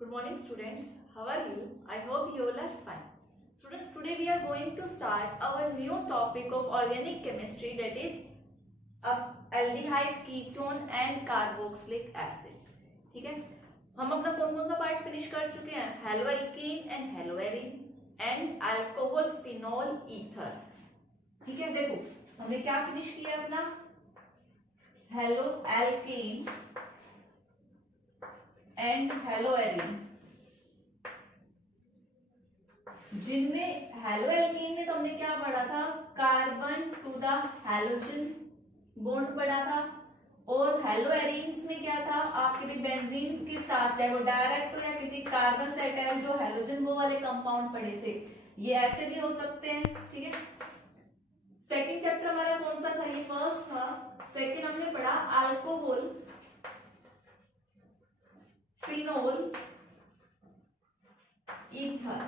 Good morning students. How are you? I hope you all are fine. Students, today we are going to start our new topic of organic chemistry, that is aldehyde, ketone and carboxylic acid. ठीक है, हम अपना कौन कौन सा part finish कर चुके हैं? Halo alkene and halo arene and alcohol phenol ether. ठीक है, देखो हमने क्या फिनिश किया अपना? Halo alkene and halo arene, जिनमें हेलो एल्कीन में तो हमने क्या पढ़ा था? Carbon to the halogen bond पढ़ा था. और हेलो एरिन्स में क्या था? आपके भी बेंजीन के साथ, चाहे वो डायरेक्ट हो या किसी कार्बन से अटैच जो हैलोजन, वो वाले कंपाउंड पढ़े थे. ये ऐसे भी हो सकते हैं. ठीक है, सेकंड चैप्टर हमारा कौन सा था? ये फर्स्ट था. सेकंड हमने पढ़ा अल्कोहल फिनोल ईथर.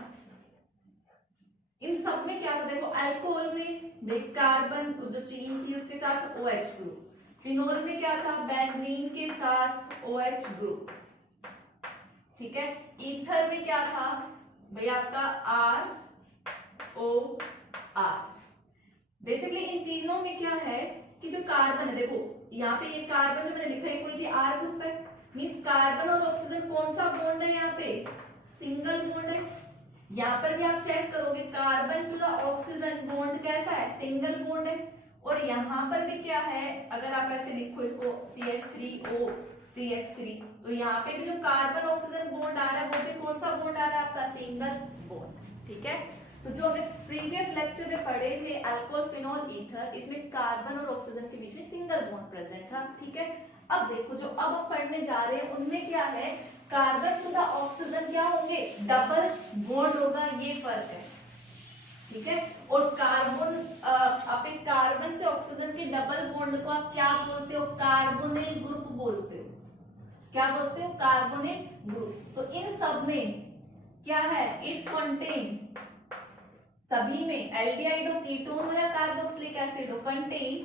इन सब में क्या था? देखो अल्कोहल में कार्बन जो चेन थी उसके साथ OH ग्रुप. फिनोल में क्या था? बेंजीन के साथ OH ग्रुप. ठीक है, ईथर में क्या था भाई? आपका ROR. बेसिकली इन तीनों में क्या है कि जो कार्बन है, देखो यहाँ पे ये कार्बन जो मैंने लिखा है कोई भी R ग्रुप है, मींस कार्बन और ऑक्सीजन कौन सा बॉन्ड है? यहाँ पे सिंगल बॉन्ड है. यहाँ पर भी आप चेक करोगे carbon to the oxygen bond कैसा है? सिंगल बॉन्ड है. और यहाँ पर भी क्या है? अगर आप ऐसे लिखो इसको CH3O CH3, तो यहाँ पे भी जो कार्बन ऑक्सीजन बॉन्ड आ रहा है वो भी कौन सा बॉन्ड आ रहा है? आपका सिंगल बॉन्ड. ठीक है, तो जो हमने प्रीवियस लेक्चर में पढ़े थे अल्कोहल फिनोल ईथर, इसमें कार्बन और ऑक्सीजन के बीच में सिंगल बॉन्ड प्रेजेंट था. ठीक है, अब देखो जो अब हम पढ़ने जा रहे हैं उनमें क्या है? कार्बन टू द ऑक्सीजन क्या होंगे? डबल बॉन्ड होगा. ये फर्क है. ठीक है, और कार्बन आप एक कार्बन से ऑक्सीजन के डबल बॉन्ड को आप क्या बोलते हो? कार्बोनिल ग्रुप बोलते हो. क्या बोलते हो? Carbonyl group. तो इन सब में क्या है? इट कंटेन, सभी में एल्डिहाइड हो, कीटोन हो या कार्बोक्सिलिक एसिड हो, कंटेन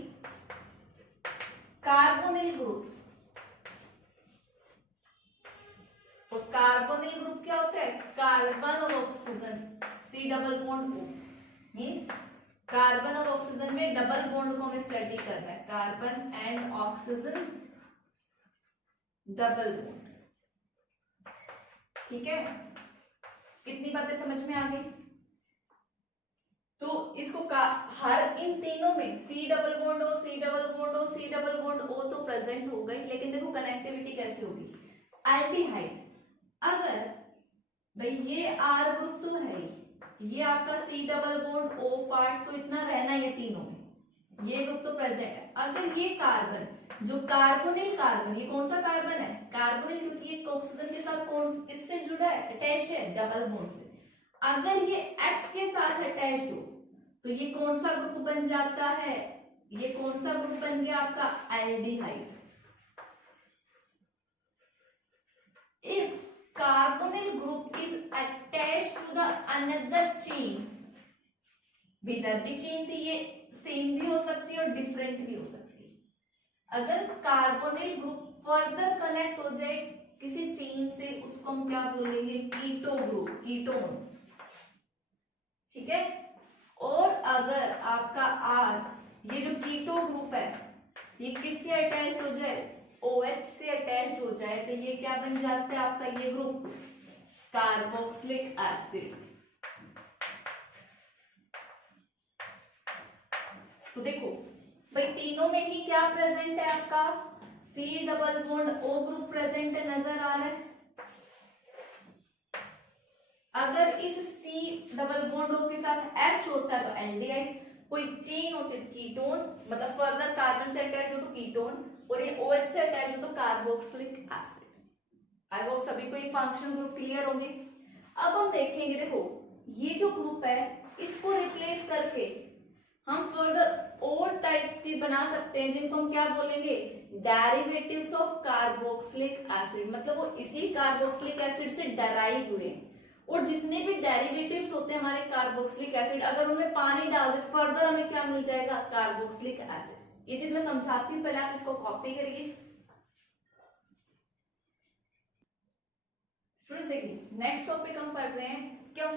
कार्बोनिल ग्रुप. और कार्बोनिल ग्रुप क्या होता है? कार्बन और oxygen C double bond O, means carbon और ऑक्सीजन में डबल बॉन्ड को हमें स्टडी करना है. Carbon and oxygen double bond. ठीक है, कितनी बातें समझ में आ गई? तो इसको हर इन तीनों में C double bond O C double bond O C double bond O तो प्रेजेंट हो गई, लेकिन देखो कनेक्टिविटी कैसे होगी? एल्डिहाइड, अगर भाई ये R ग्रुप तो है ही, ये आपका C double bond O part तो इतना रहना ही है तीनों में, ये ग्रुप तो प्रेजेंट है. अगर ये कार्बन जो कार्बोनिल कार्बन, ये कौन सा कार्बन है? कार्बोनिल, क्योंकि ये ऑक्सीजन के साथ कौन इससे जुड़ा है? अटैच्ड है डबल बॉन्ड से. अगर ये H के साथ अटैच्ड हो तो ये कौन सा ग्रुप बन जाता है? ये कौन सा ग्रुप बन गया आपका? Aldehyde. If carbonyl group is attached to the another chain, विदर भी चेन थी, ये सेम भी हो सकती है और डिफरेंट भी हो सकती है. अगर कार्बोनिल ग्रुप फर्दर कनेक्ट हो जाए किसी चेन से, उसको हम क्या बोलेंगे? Keto group, ketone. ठीक है, और अगर आपका R, ये जो कीटो ग्रुप है, ये किससे अटैच्ड हो जाए? OH से अटैच्ड हो जाए तो ये क्या बन जाता है आपका? ये ग्रुप कार्बोक्सिलिक एसिड. तो देखो भाई तीनों में ही क्या प्रेजेंट है आपका? C double bond O group present है, नजर आ रहा है. अगर इस C डबल बॉन्ड O के साथ H होता है तो एल्डिहाइड, कोई चेन होती है कीटोन, मतलब फर्दर कार्बन से अटैच हो तो कीटोन, और ये OH से अटैच हो तो कार्बोक्सिलिक एसिड. आई होप सभी को ये फंक्शन ग्रुप क्लियर होंगे. अब हम देखेंगे, देखो ये जो ग्रुप है इसको रिप्लेस करके हम फर्दर और टाइप्स की बना सकते हैं, जिनको हम क्या बोलेंगे? Derivatives of carboxylic acid. मतलब वो इसी कार्बोक्सिलिक एसिड से डराइव हुए हैं. और जितने भी डेरिवेटिव्स होते हैं हमारे कार्बोक्सिलिक एसिड, अगर उनमें पानी डाल दे फर्दर हमें क्या मिल जाएगा? Carboxylic acid. ये चीज मैं समझाती हूँ, पहले आप इसको कॉपी करिए. स्टूडेंट्स देखिए नेक्स्ट टॉपिक हम पढ़ रहे हैं क्या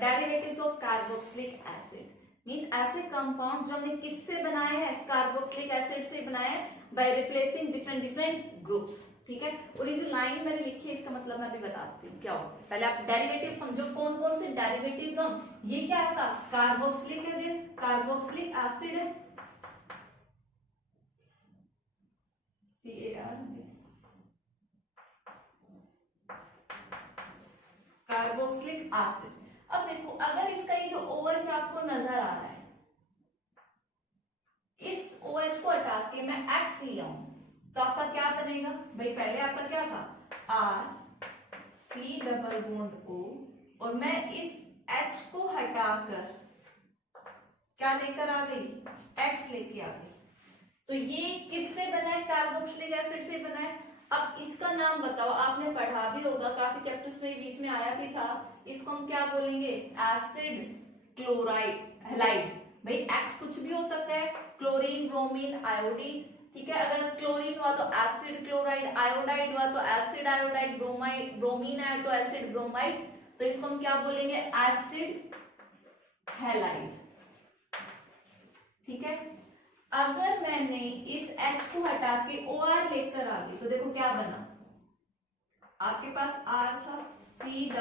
derivatives of carboxylic acid. Means ऐसे कंपाउंड जो हमने किससे बनाए हैं, कार्बोक्सिलिक एसिड से बनाए हैं, by replacing different different groups. ठीक है, और ये जो लाइन मैंने लिखी है इसका मतलब मैं अभी बताती हूँ क्या होता है। पहले आप डेरिवेटिव समझो, कौन कौन से डेरिवेटिव्स हम, ये क्या आपका कार्बोक्सिलिक एसिड है, कार्बोक्सिलिक एसिड। अब देखो अगर इसका ये जो OH आपको नजर आ रहा है, इस OH को हटा के मैं X लिया हूं तो आपका क्या बनेगा भाई, पहले आपका क्या था R C O और मैं इस H को हटाकर क्या लेकर आ गई, X लेके आ गई। तो ये किससे बना है, कार्बोक्सिलिक एसिड से बना है। अब इसका नाम बताओ, आपने पढ़ा भी होगा, काफी चैप्टर्स में बीच में आया भी था। इसको हम क्या बोलेंगे, एसिड क्लोराइड हैलाइड। भाई एक्स कुछ भी हो सकता है, क्लोरीन, ब्रोमीन, आयोडीन। ठीक है, अगर क्लोरीन हुआ तो एसिड क्लोराइड, आयोडाइड हुआ तो एसिड आयोडाइड, ब्रोमाइड, ब्रोमीन है तो एसिड ब्रोमाइड। तो इसको हम क्या बोलेंगे, एसिड हैलाइड। ठीक है, अगर मैंने इस H को हटा के OR लेकर आ गई तो देखो क्या बना, आपके पास R था, C+O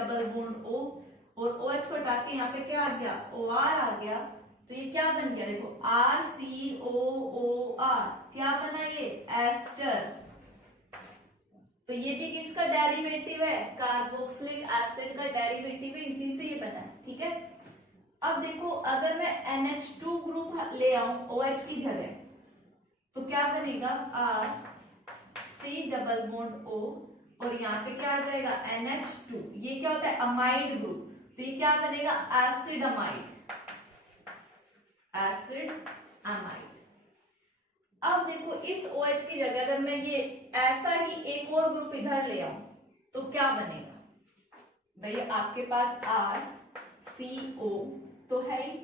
और OH को हटा के यहाँ पे क्या आ गया, OR आ गया। तो ये क्या बन गया, देखो RCOOR, क्या बना ये, एस्टर। तो ये भी किसका डेरिवेटिव है, कार्बोक्सिलिक एसिड का डेरिवेटिव है, इसी से ये बना है। ठीक है, अब देखो अगर मैं NH2 ग्रुप ले आऊं OH की जगह तो क्या बनेगा, R C+O और यहाँ पे क्या आ जाएगा NH2। ये क्या होता है, अमाइड ग्रुप, तो ये क्या बनेगा, एसिड अमाइड, एसिड अमाइड। अब देखो इस OH की जगह अगर मैं ये ऐसा ही एक और ग्रुप इधर ले आऊं तो क्या बनेगा, भैया आपके पास RCO तो है ही,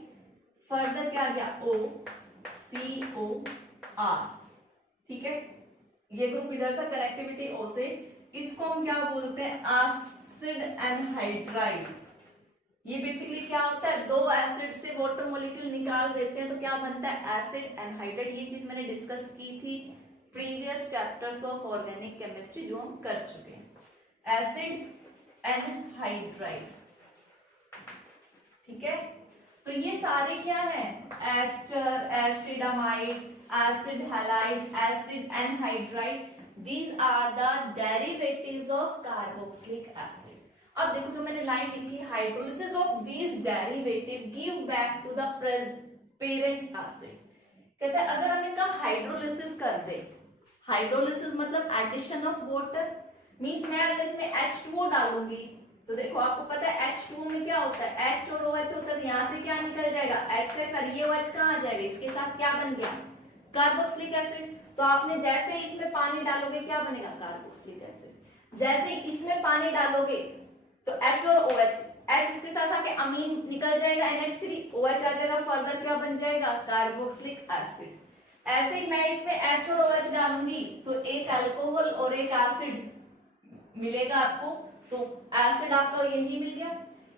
फर्दर क्या आ गया OCOR। ठीक है, ये ग्रुप इधर था, कनेक्टिविटी O से, इसको हम क्या बोलते हैं, एसिड एनहाइड्राइड। ये बेसिकली क्या होता है, दो एसिड से वाटर मॉलिक्यूल निकाल देते हैं तो क्या बनता है, एसिड एनहाइड्राइड। ये चीज मैंने डिस्कस की थी previous chapters of organic chemistry जो हम कर चुके हैं, एसिड एनहाइड्राइड। ठीक है, तो ये सारे क्या है, ester, acid amide, acid halide, acid anhydride, these are the derivatives of carboxylic acid। अब देखो जो मैंने लाइन लिखी, hydrolysis of these derivative give back to the parent acid। कहते हैं अगर हम इनका हाइड्रोलिसिस कर दे, हाइड्रोलिसिस मतलब एडिशन ऑफ वाटर, मींस मैं अगर इसमें H2O डालूंगी तो देखो आपको पता है H2O में क्या होता है, H और OH होता है, यहाँ से क्या निकल जाएगा, H से सर ये OH कहाँ आ जाएगा, इसके साथ क्या बन गया, कार्बोक्सिलिक एसिड। तो आपने जैसे ही इसमें पानी डालोगे क्या बनेगा, कार्बोक्सिलिक एसिड। जैसे ही इसमें पानी डालोगे तो H और OH, H इसके साथ आके अमीन निकल जाएगा NH3, OH आ जाएगा, फर्दर क्या बन जाएगा, कार्बोक्सिलिक एसिड। ऐसे ही मैं इसमें H और OH डालूंगी तो एक अल्कोहल और एक एसिड मिलेगा आपको, तो एसिड आपका यही मिल गया।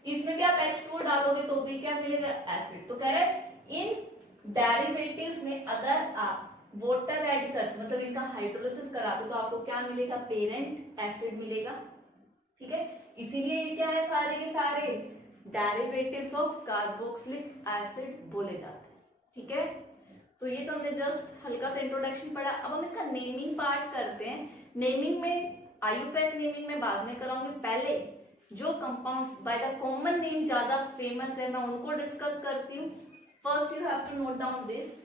इसमें भी आप H2O डालोगे तो भी क्या मिलेगा, एसिड। तो कह रहे इन डेरिवेटिव्स में अगर आप वाटर ऐड करते मतलब इनका हाइड्रोलिसिस कराते तो आपको क्या मिलेगा, पेरेंट एसिड मिलेगा। ठीक है, इसीलिए ये क्या है, सारे के सारे डेरिवेटिव्स ऑफ कार्बोक्सिलिक एसिड बोले जाते हैं। ठीक है, तो ये तो हमने जस्ट हल्का सा इंट्रोडक्शन पढ़ा। अब हम इसका नेमिंग पार्ट करते हैं। नेमिंग में आयुपैक नेमिंग में बाद में कराऊंगी, पहले जो compounds by the common name ज्यादा फेमस है मैं उनको डिस्कस करती हूँ। First you have to note down this.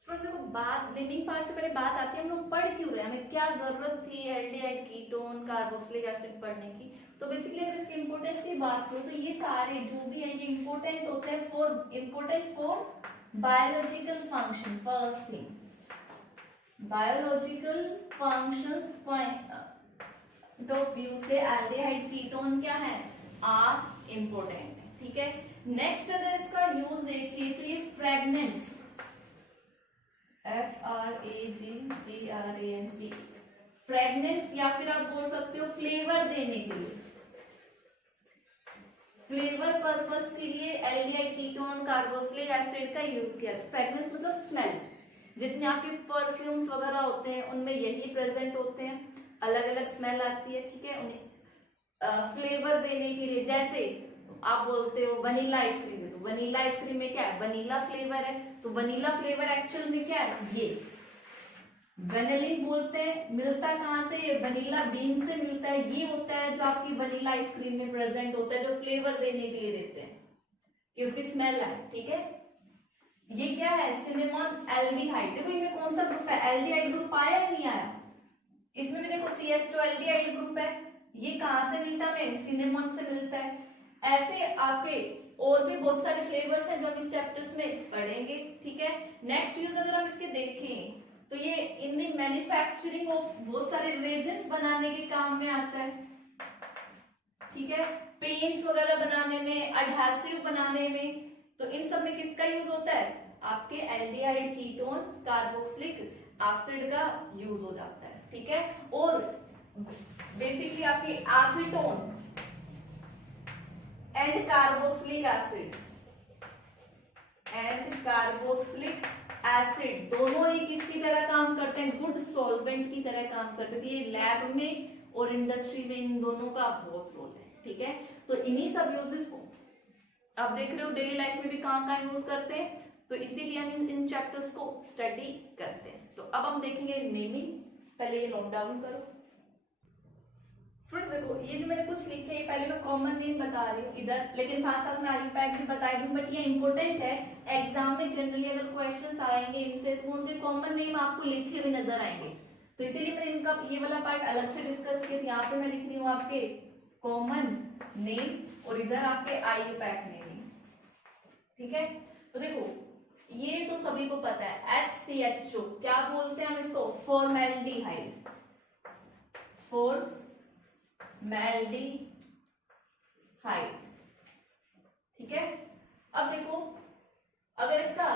Students देखो बात नेमिंग पार्ट से पहले बात आती है हम लोग पढ़ क्यों रहे हैं, हमें क्या जरूरत थी एल्डिहाइड, कीटोन, कार्बोक्सिलिक एसिड पढ़ने की। तो बेसिकली अगर इसके इंपोर्टेंस की बात करूं तो ये सारे जो भी है ये इंपोर्टेंट होते हैं for biological function. First thing biological functions point of view से एल्डिहाइड कीटोन क्या है, आर इंपोर्टेंट है। ठीक है, नेक्स्ट अगर इसका यूज देखिए तो ये फ्रेगनेंस, FRAGGRANC, फ्रेगनेंस या फिर आप बोल सकते हो फ्लेवर देने के लिए, फ्लेवर पर्पस के लिए एल्डिहाइड कीटोन कार्बोक्सिलिक एसिड का यूज किया। फ्रेगनेंस मतलब स्मेल, जितने आपके परफ्यूम्स वगैरह होते हैं उनमें यही प्रेजेंट होते हैं, अलग अलग स्मेल आती है, ठीक है। उन्हें फ्लेवर देने के लिए, जैसे आप बोलते हो वनीला आइसक्रीम है, तो वनीला आइसक्रीम में क्या है, वनीला फ्लेवर है, तो वनीला फ्लेवर एक्चुअल में क्या है, ये वेनिलिन बोलते हैं। मिलता कहाँ से, ये वनीला बीन से मिलता है, ये होता है जो आपकी वनीला आइसक्रीम में प्रेजेंट होता है, जो फ्लेवर देने के लिए देते हैं कि उसकी स्मेल आए, ठीक है। ये क्या है, सिनेमॉन एल्डिहाइड। देखो इनमें कौन सा ग्रुप है, एल्डिहाइड ग्रुप आया या नहीं आया, इसमें भी देखो CHO एल्डिहाइड ग्रुप है। ये कहां से मिलता है, सिनेमॉन से मिलता है। ऐसे आपके और भी बहुत सारे फ्लेवर्स हैं जो हम इस चैप्टर्स में पढ़ेंगे, ठीक है। नेक्स्ट यूज अगर हम इसके देखें तो ये इन द मैन्युफैक्चरिंग ऑफ बहुत सारे रेजिन्स बनाने के काम में आता है, ठीक है। पेंट्स वगैरह बनाने में, एडहेसिव बनाने में, तो इन सब में किसका यूज होता है, आपके एल्डिहाइड कीटोन कार्बोक्सिलिक एसिड का यूज हो जाता है, ठीक है। और बेसिकली आपकी एसीटोन एंड कार्बोक्सिलिक एसिड दोनों ही किसकी तरह काम करते हैं, गुड सॉल्वेंट की तरह काम करते हैं। ये लैब में और इंडस्ट्री में इन दोनों का बहुत रोल है, ठीक है। तो इन्हीं सब यूजेस को आप देख रहे हो डेली लाइफ में भी कहाँ यूज करते हैं, तो इसीलिए हम इन चैप्टर्स को स्टडी करते हैं। तो अब हम देखेंगे नेमिंग, पहले ये नोट डाउन करो स्टूडेंट्स। देखो ये जो मैंने कुछ लिखे है, पहले मैं कॉमन नेम बता रही हूँ इधर, लेकिन साथ साथ मैं आयुपैक भी बता दूं, बट ये इंपॉर्टेंट है। एग्जाम में जनरली अगर क्वेश्चंस आएंगे इनसे तो उनके कॉमन नेम आपको लिखे हुए नजर आएंगे, तो इसीलिए मैंने इनका ये वाला पार्ट अलग से डिस्कस किया। यहाँ पे मैं लिख रही हूँ आपके कॉमन नेम और इधर आपके आयुपैक नेमिंग, ठीक है। तो देखो ये तो सभी को पता है, HCHO क्या बोलते हैं हम इसको, फॉर्मेल्डिहाइड, फॉर्मेल्डिहाइड, ठीक है। अब देखो अगर इसका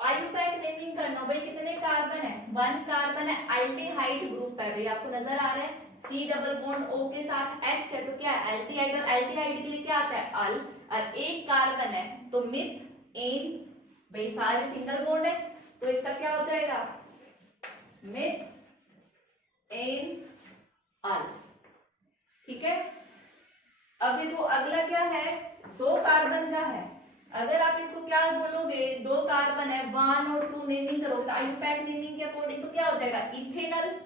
आयुपैक नेमिंग करना, भाई कितने कार्बन है, 1 कार्बन है, एल्डिहाइड ग्रुप है, भाई आपको नजर आ रहा है, C डबल बॉन्ड O के साथ H है, तो क्या है एल्डिहाइड, और एल्डिहाइड के लिए क्या आता है अल, और एक कार्बन है तो मिथ एन, भाई सारे सिंगल बॉन्ड है, तो इसका क्या हो जाएगा मिथ एन अल, ठीक है। अब देखो अगला क्या है, 2 कार्बन का है, अगर आप इसको क्या बोलोगे, 2 कार्बन है, 1 और 2 नेमिंग करोगे आयुपैक नेमिंग के अकॉर्डिंग, तो क्या हो जाएगा इथेनल,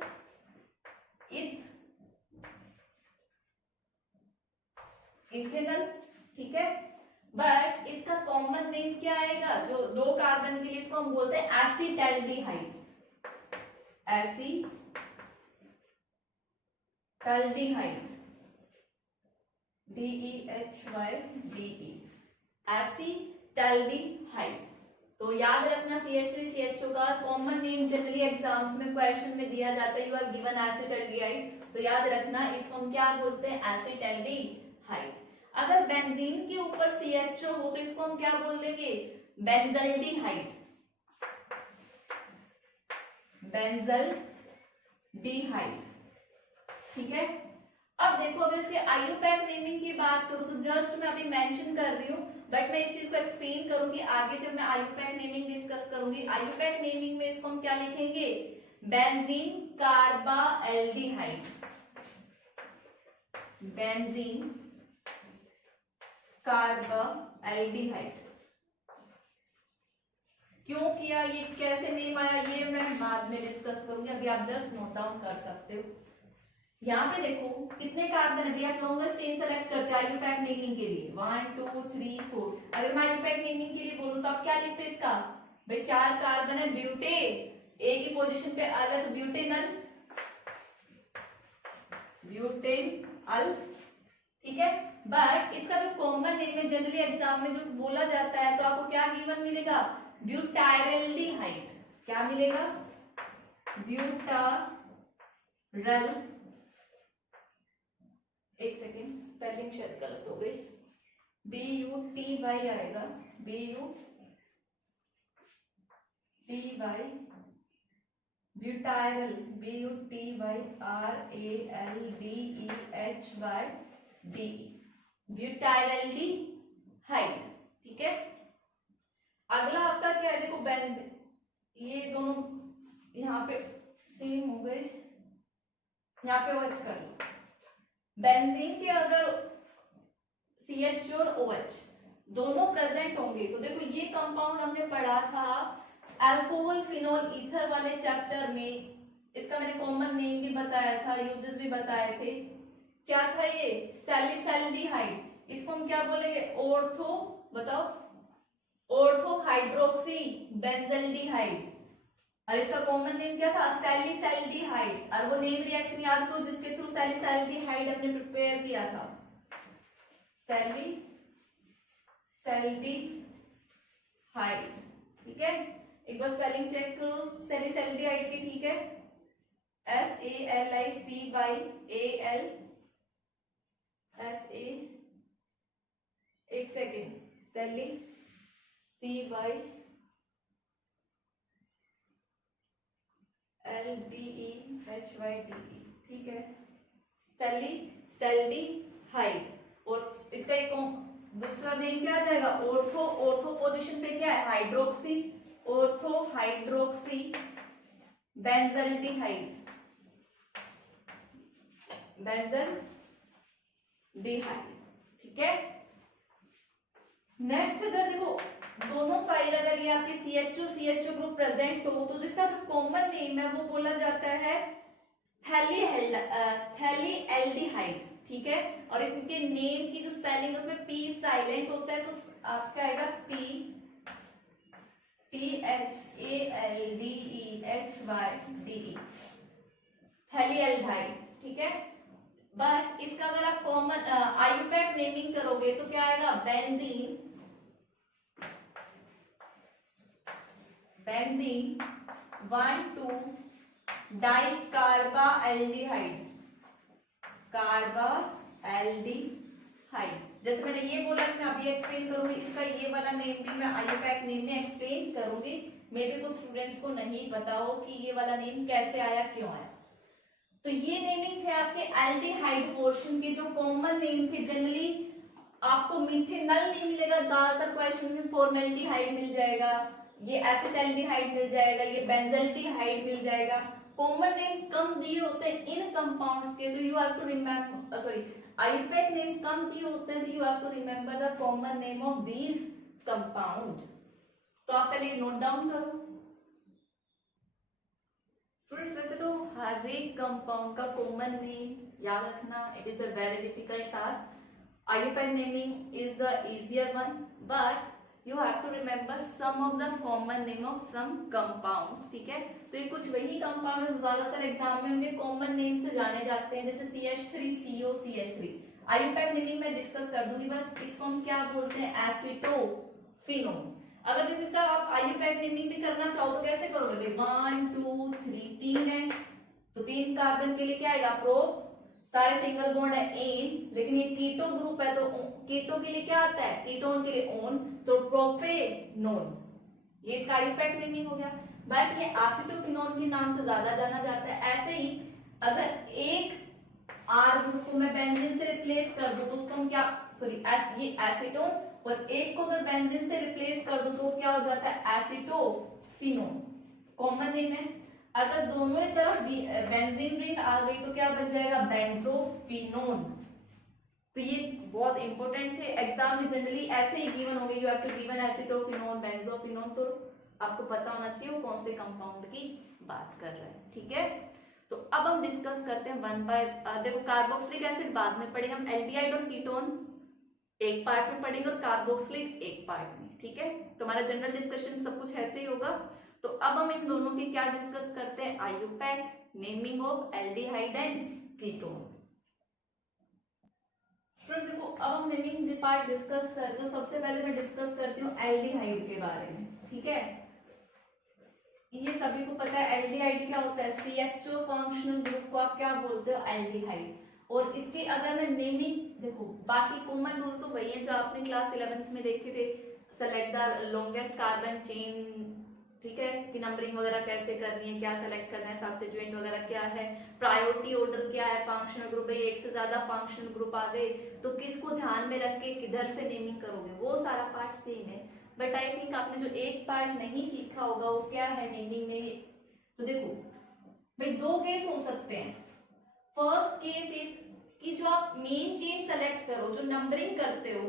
इथेनल, ठीक है। बट इसका कॉमन नेम क्या आएगा, जो 2 कार्बन के लिए इसको हम बोलते हैं एसिटैल्डिहाइड, एसिटैल्डिहाइड, DEHYDE, एसिटैल्डिहाइड। तो याद रखना CH3CHO का कॉमन नेम जनरली एग्जाम्स में क्वेश्चन में दिया जाता है, यू आर गिवन एसिटैल्डिहाइड, तो याद रखना इसको हम क्या बोलते हैं एसिटैल्डिहाइड। अगर बेंजीन के ऊपर CHO हो तो इसको हम क्या बोल देंगे बेंजल्डिहाइड, बेंजल्डिहाइड, ठीक है। अब देखो अगर इसके आयुपैक नेमिंग की बात करूं तो जस्ट मैं अभी मेंशन कर रही हूं, बट मैं इस चीज को एक्सप्लेन करूंगी आगे जब मैं आयुपैक नेमिंग डिस्कस करूंगी। आयुपैक नेमिंग में इसको हम क्या लिखेंगे बेंजीन कार्बाल्डिहाइड, बेंजीन कार्बाल्डिहाइड। क्यों किया, ये कैसे नेम आया, ये मैं बाद में डिस्कस करूंगी, अभी आप जस्ट नोट डाउन कर सकते हो। यहाँ पे देखो कितने कार्बन है, आप लॉन्गेस्ट चेन सेलेक्ट करते हैं आयुपैक नेमिंग के लिए 1 2 3 4। अगर मैं आयुपैक नेमिंग के लिए बोलूं तो आप क्या लिखते हैं इसका, भाई 4 कार्बन है, ब्यूटे ए की पोजीशन पे अल है तो ब्यूटेनल, ब्यूटेनल, ठीक है। बट इसका जो कॉमन नेम है जनरली एग्जाम में जो बोला जाता है तो आपको क्या गिवन मिलेगा ब्यूटाइरल्डिहाइड, क्या मिलेगा ब्यूटारल, एक सेकेंड स्पेलिंग शायद गलत हो गई, BUTY आएगा, BUTY ब्यूटाइरल, BUTYRALDEHYD, ब्यूटाइरल्डिहाइड। ठीक है, अगला आपका क्या है, देखो बेंज, ये दोनों यहाँ पे सेम हो गए, यहाँ पे OH कर लो। बेंजीन के अगर CH और OH दोनों प्रेजेंट होंगे तो देखो ये कंपाउंड हमने पढ़ा था अल्कोहल फिनोल ईथर वाले चैप्टर में, इसका मैंने कॉमन नेम भी बताया था, यूजेस भी बताए थे। क्या था ये, सैलिसैल्डिहाइड। इसको हम क्या बोलेंगे, ऑर्थो, बताओ, ऑर्थो हाइड्रोक्सी बेंजल्डिहाइड। और इसका कॉमन नेम क्या था, सैलिसैल्डिहाइड। और वो नेम रिएक्शन याद करो जिसके थ्रू सैलिसैल्डिहाइड हमने प्रिपेयर किया था, सैलिसैल्डिहाइड। ठीक है, एक बार स्पेलिंग चेक करो सैलिसैल्डिहाइड की। ठीक है, SALICYAL, एक सेकेंड, SALICYLDEHYD। ठीक है, सैलिसैल्डिहाइड। और इसका एक दूसरा नेम क्या आ जाएगा, ऑर्थो, ऑर्थो पोजीशन पे क्या है, hydroxy, ortho hydroxy benzaldehyde, benzaldehyde. ठीक है, नेक्स्ट अगर देखो दोनों साइड अगर ये आपके CHO ग्रुप प्रेजेंट हो तो इसका जो कॉमन नेम है वो बोला जाता है थैलीएल्डिहाइड। ठीक है, और इसके नेम की जो स्पेलिंग है उसमें P साइलेंट होता है, तो आपका आएगा PHALDEHYDE, थैलीएल्डिहाइड। ठीक है, बट इसका अगर आप कॉमन आयुपैक नेमिंग करोगे तो क्या आएगा, बेंजीन 1,2 डाइकार्बाल्डिहाइड, कार्बाल्डिहाइड। जैसे मैंने ये बोला कि मैं अभी एक्सप्लेन करूंगी, इसका ये वाला नेम भी मैं आयुपैक नेम में एक्सप्लेन करूंगी। मे भी कुछ स्टूडेंट्स को नहीं पता हो कि ये वाला नेम कैसे आया, क्यों आया। तो ये नेमिंग थे आपके एल्डिहाइड पोर्शन के, जो कॉमन नेम थे। जनरली आपको मिथेनॉल नहीं मिलेगा, ज्यादातर क्वेश्चन में फॉर्मेल्डिहाइड मिल जाएगा, ये एसिटाल्डिहाइड मिल जाएगा, ये बेंजल्डिहाइड मिल जाएगा। कॉमन नेम कम दिए होते हैं इन कंपाउंड्स के, तो you have to remember, sorry, IUPAC name कम दिए होते हैं, तो you have to remember the common name of these compound. तो आप पहले नोट डाउन करो स्टूडेंट्स। वैसे तो हर एक कंपाउंड का कॉमन नेम याद रखना it is a very difficult task. IUPAC naming is the easier one, but you have to remember some of the common name of some compounds. ठीक है, तो ये कुछ वही कंपाउंड है जो ज्यादातर एग्जाम में उनके कॉमन नेम से जाने जाते हैं, जैसे CH3, CO, CH3। IUPAC naming मैं डिस्कस कर दूंगी, बट इसको हम क्या बोलते हैं, एसिटोफिनोन। अगर देखो इसका आप IUPAC नेमिंग भी करना चाहो तो कैसे करोगे, 1 2 3 3 है, तो 3 कार्बन के लिए क्या आएगा, प्रो, सारे सिंगल बॉन्ड है एन, लेकिन ये कीटो ग्रुप है तो कीटो के लिए क्या आता है, कीटोन के लिए ओन, तो प्रोपेनोन। ये इसका आयुपैक नेमिंग हो गया। बट ये एसिटोफिनोन के नाम से ज्यादा जाना जाता है। ऐसे ही अगर एक आर ग्रुप को मैं बेंजीन से रिप्लेस कर दूं तो उसको हम क्या, सॉरी, ये एसीटोन, और एक को अगर बेंजीन से रिप्लेस कर दूं तो क्या हो जाता है, एसिटोफिनोन। कॉमन नेम है। अगर दोनों ही तरफ बेंजीन रिंग आ गई तो क्या बन जाएगा, बेंजोफिनोन। तो ये बहुत इंपॉर्टेंट थे, एग्जाम में जनरली ऐसे ही गिवन होंगे, you have to given acetophenone, benzophenone, तो आपको पता होना चाहिए वो कौन से कंपाउंड की बात कर रहे हैं। ठीक है, तो अब हम डिस्कस करते हैं वन बाय, देखो कार्बोक्सिलिक एसिड बाद में पढ़ेंगे हम, एल्डिहाइड और कीटोन एक पार्ट में पढ़ेंगे और कार्बोक्सिलिक एक पार्ट में। ठीक है, तो हमारा जनरल डिस्कशन सब कुछ ऐसे ही होगा। तो अब हम इन दोनों की क्या डिस्कस करते हैं, IUPAC, naming of aldehyde and ketone. Students देखो अब हम नेमिंग पार्ट डिस्कस करते हैं, सबसे पहले मैं डिस्कस करती हूँ एल्डिहाइड के बारे में। ठीक है, ये सभी को पता है एल्डिहाइड क्या होता है, CHO फंक्शनल ग्रुप को आप क्या बोलते हो, एल्डिहाइड। और इसकी अगर मैं नेमिंग, देखो बाकी कॉमन रूल तो वही है जो आपने क्लास 11th में देखे थे, select the longest carbon chain ठीक है, कि नंबरिंग वगैरह कैसे करनी है, क्या सेलेक्ट करना है, सब्स्टिट्यूएंट वगैरह क्या है, प्रायोरिटी ऑर्डर क्या है, फंक्शनल ग्रुप है, एक से ज्यादा फंक्शनल ग्रुप आ गए तो किसको ध्यान में रख के किधर से नेमिंग करोगे, वो सारा पार्ट सेम है। बट आई थिंक आपने जो एक पार्ट नहीं सीखा होगा वो क्या है नेमिंग में। तो देखो भाई दो केस हो सकते हैं। फर्स्ट केस इज कि जो आप मेन चेन सेलेक्ट करो, जो नंबरिंग करते हो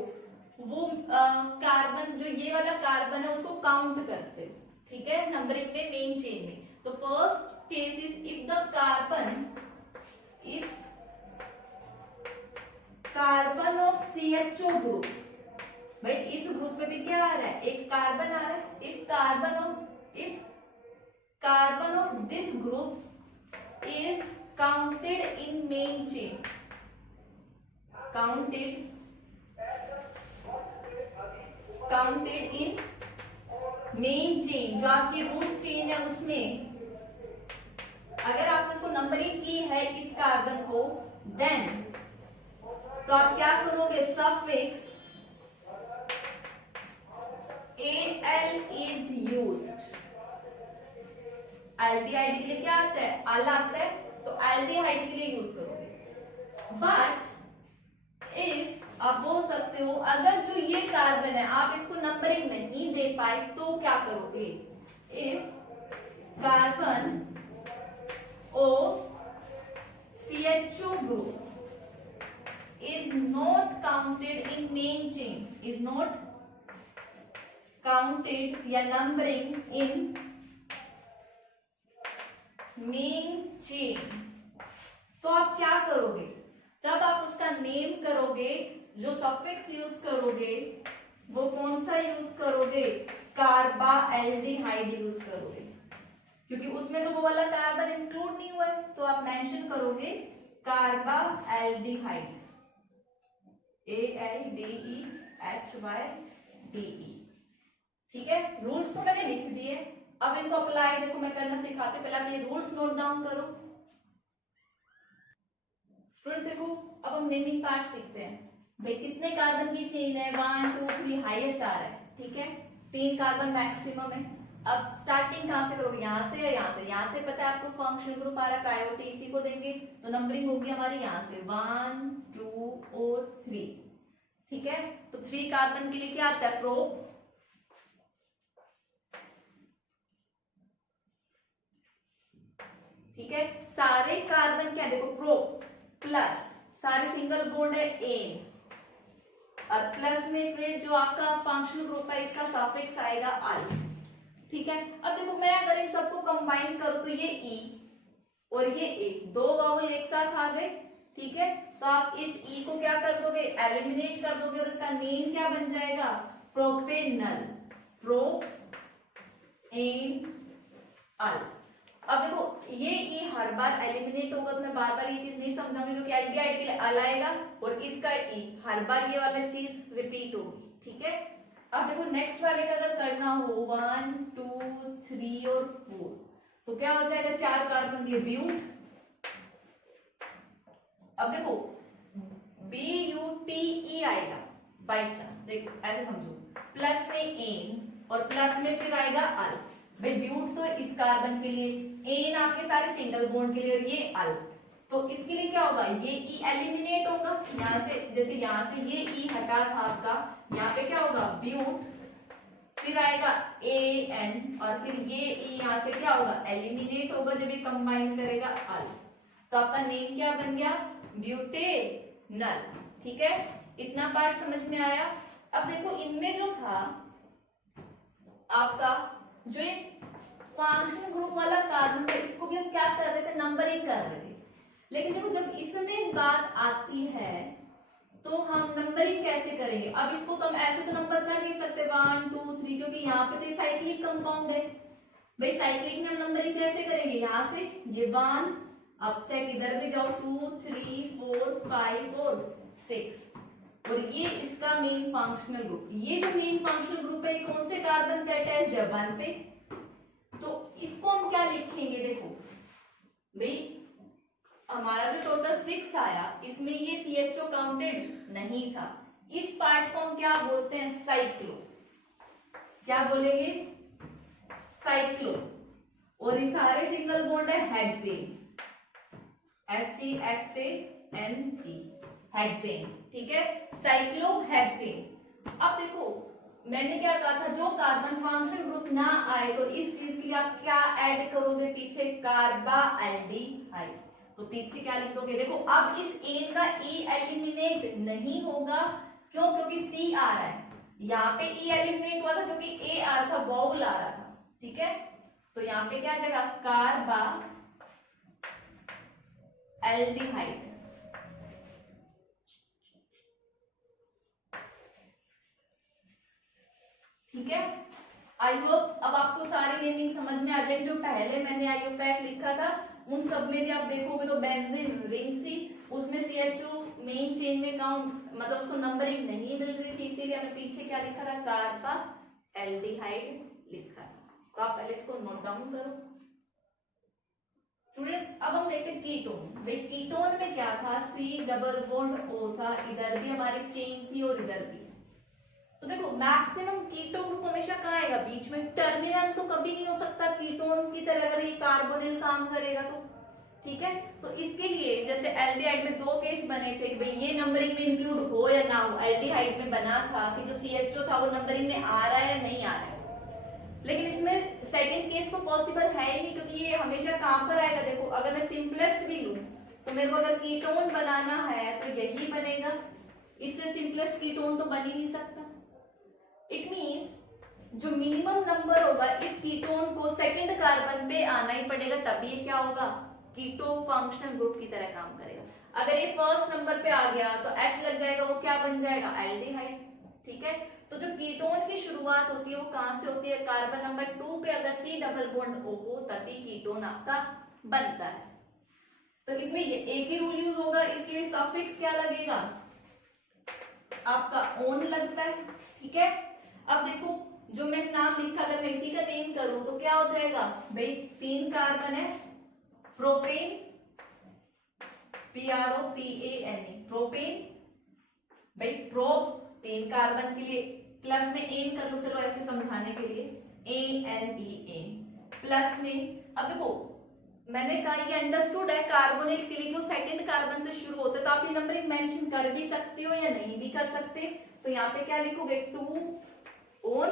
वो कार्बन, जो ये वाला कार्बन है उसको काउंट करते हो, ठीक है, नंबरिंग में मेन चेन में। तो first case is if the carbon of CHO group, भाई इस ग्रुप में भी क्या आ रहा है, एक कार्बन आ रहा है। If carbon of this group is counted in main chain, counted in main chain, जो आपकी रूट चेन है उसमें अगर आपने उसको नंबरिंग की है इस कार्बन को, देन तो आप क्या करोगे, suffix AL is used. Aldehyde के लिए क्या आता है, अल आता है, तो एल्डिहाइड के लिए यूज करोगे। बट इफ आप बोल सकते हो अगर जो ये कार्बन है आप इसको नंबरिंग नहीं दे पाए तो क्या करोगे, if carbon O CHO group is not counted in main chain, is not counted या numbering in main chain, तो आप क्या करोगे, तब आप उसका नेम करोगे, जो सफिक्स यूज करोगे वो कौन सा यूज करोगे, कार्बाएल्डिहाइड यूज करोगे, क्योंकि उसमें तो वो वाला कार्बन इंक्लूड नहीं हुआ है, तो आप मेंशन करोगे कार्बाएल्डिहाइड, ALDEHYDE, ठीक है। रूल्स तो मैंने लिख दिए, अब इनको अप्लाई देखो मैं करना सिखाती हूँ, पहले आप ये रूल्स नोट डाउन करो। स्टूडेंट देखो अब हम नेमिंग पार्ट सीखते हैं। भाई कितने कार्बन की चेन है, 1 2 3 हाईएस्ट आ रहा है, ठीक है, 3 कार्बन मैक्सिमम है। अब स्टार्टिंग कहां से करोगे, यहाँ से या यहाँ से, यहाँ से पता है आपको फंक्शनल ग्रुप आ रहा है, प्रायोरिटी इसी को देंगे, तो नंबरिंग होगी हमारी यहाँ से 1 2 और 3, ठीक है। तो 3 कार्बन के लिए क्या आता है, प्रो, ठीक है। सारे कार्बन क्या देखो, प्रो प्लस, सारे सिंगल बॉन्ड है एन, और प्लस में फिर जो आपका फंक्शनल ग्रुप है इसका सफिक्स आएगा अल, ठीक है। अब देखो मैं अगर इन सबको कंबाइन करूं तो ये ई और ये ए, दो वावल एक साथ आ गए, ठीक है। तो आप इस ई को क्या कर दोगे, एलिमिनेट कर दोगे और इसका नेम क्या बन जाएगा, प्रोपेनल, प्रोपेनल। अब देखो ये ई हर बार एलिमिनेट होगा, तो मैं बार बार ये चीज नहीं समझाऊंगी क्योंकि एल्डिहाइड के लिए अल आएगा और इसका ई हर बार ये वाला चीज रिपीट होगी, ठीक है। अब देखो नेक्स्ट वाले का अगर करना हो 1 2 3 और 4, तो क्या हो जाएगा, 4 कार्बन के ब्यूट। अब देखो BUTE आएगा बाइट चांस, देखो ऐसे समझो, प्लस में एन और प्लस में फिर आएगा अल। भाई ब्यूट तो इस कार्बन के लिए, एन आपके सारे सिंगल बॉन्ड के लिए और ये अल, तो इसके लिए क्या होगा, ये ई एलिमिनेट होगा यहाँ से, जैसे यहाँ से ये ई हटा था आपका, यहाँ पे क्या होगा ब्यूट, फिर आएगा एन और फिर ये ई यहाँ से क्या होगा एलिमिनेट होगा जब ये कंबाइन करेगा अल, तो आपका नेम क्या बन गया, ब्यूटेनल, ठीक है। इतना पार्ट समझ में आया। अब देखो इनमें जो था आपका जो एक फंक्शन ग्रुप वाला कार्बन था, इसको भी हम क्या कर रहे थे, नंबरिंग कर रहे थे। लेकिन देखो जब इसमें बात आती है तो हम नंबरिंग कैसे करेंगे, अब इसको तो हम ऐसे तो नंबर कर नहीं सकते 1 2 3, क्योंकि यहाँ पे तो ये साइक्लिक कंपाउंड है। भाई साइक्लिक में हम नंबरिंग कैसे करेंगे, यहाँ से ये 1, अब चाहे किधर भी जाओ 2 3 4 5 और 6, और ये इसका मेन फंक्शनल ग्रुप, ये जो मेन फंक्शनल ग्रुप है कौन से कार्बन पे अटैच है, 1 पे, तो इसको हम क्या लिखेंगे, देखो भाई हमारा जो टोटल 6 आया इसमें ये CHO काउंटेड नहीं था, इस पार्ट को हम क्या बोलते हैं, साइक्लो, क्या बोलेंगे, साइक्लो, और ये सारे सिंगल बॉन्ड है हेक्सेन, HEXANE, हेक्सेन, ठीक है, साइक्लोहेक्सेन। अब देखो मैंने क्या कहा था, जो कार्बन फंक्शनल ग्रुप ना आए तो इस चीज के लिए आप क्या ऐड करोगे पीछे, कार्बाल्डिहाइड। तो पीछे क्या लिख दोगे, देखो अब इस एन का ई एलिमिनेट नहीं होगा, क्यों, क्योंकि सी आ रहा है, यहाँ पे ई एलिमिनेट हुआ था क्योंकि ए आ रहा था, वाउल आ रहा था, ठीक है। तो यहाँ पे क्या आ जाएगा, कार्बा एल्डिहाइड, ठीक है। आई होप अब आपको सारी नेमिंग समझ में आ जाएगी। जो पहले मैंने आईयूपैक लिखा था उन सब में भी आप देखोगे तो बेंजीन रिंग थी, उसमें CHO मेन चेन में काउंट मतलब उसको नंबरिंग नहीं मिल रही थी, इसीलिए हमें पीछे क्या लिखा था, कार्बा एल्डिहाइड लिखा है। तो आप पहले इसको नोट डाउन करो स्टूडेंट्स। अब हम देखते हैं कीटोन। भाई कीटोन में क्या था, C डबल बॉन्ड O था, इधर भी हमारी चेन थी और इधर भी। तो देखो मैक्सिमम कीटोन ग्रुप हमेशा कहाँ आएगा, बीच में। टर्मिनल तो कभी नहीं हो सकता कीटोन की तरह अगर ये कार्बोनिल काम करेगा तो, ठीक है। तो इसके लिए जैसे एल्डिहाइड में दो केस बने थे कि भाई ये नंबरिंग में इंक्लूड हो या ना हो। एल्डिहाइड में बना था कि जो CHO था वो नंबरिंग में आ रहा है या नहीं आ रहा है, लेकिन इसमें सेकंड केस तो पॉसिबल है ही नहीं, क्योंकि ये हमेशा कहां पर आएगा, देखो अगर मैं सिंपलेस्ट भी लूं तो मेरे को अगर कीटोन बनाना है तो यही बनेगा, इससे सिंपलेस्ट कीटोन तो बन ही नहीं सकता। इट मींस जो मिनिमम नंबर होगा इस कीटोन को सेकंड कार्बन पे आना ही पड़ेगा, तभी ये क्या होगा, कीटो फंक्शनल ग्रुप की तरह काम करेगा। अगर ये फर्स्ट नंबर पे आ गया तो H लग जाएगा, वो क्या बन जाएगा, एल्डिहाइड, ठीक है। तो जो कीटोन की शुरुआत होती है वो कहां से होती है, कार्बन नंबर 2 पे अगर C डबल बॉन्ड O हो तभी कीटोन आपका बनता है। तो इसमें ये एक ही रूल यूज होगा, इसके सफिक्स क्या लगेगा, आपका ओन लगता है, ठीक है। अब देखो जो मैंने नाम लिखा, अगर मैं इसी का नेम करूं तो क्या हो जाएगा, भाई 3 कार्बन है, प्रोपेन, PROPANE, प्रोपेन, भाई प्रोप 3 कार्बन के लिए प्लस में एन कर लो, चलो ऐसे समझाने के लिए, ANE प्लस में। अब देखो मैंने कहा ये अंडरस्टूड है कार्बोनेट के लिए कि वो सेकंड कार्बन से शुरू होता है, तो आप ये नंबरिंग मेंशन कर भी सकते हो या नहीं भी कर सकते। तो यहाँ पे क्या लिखोगे, 2 ओन,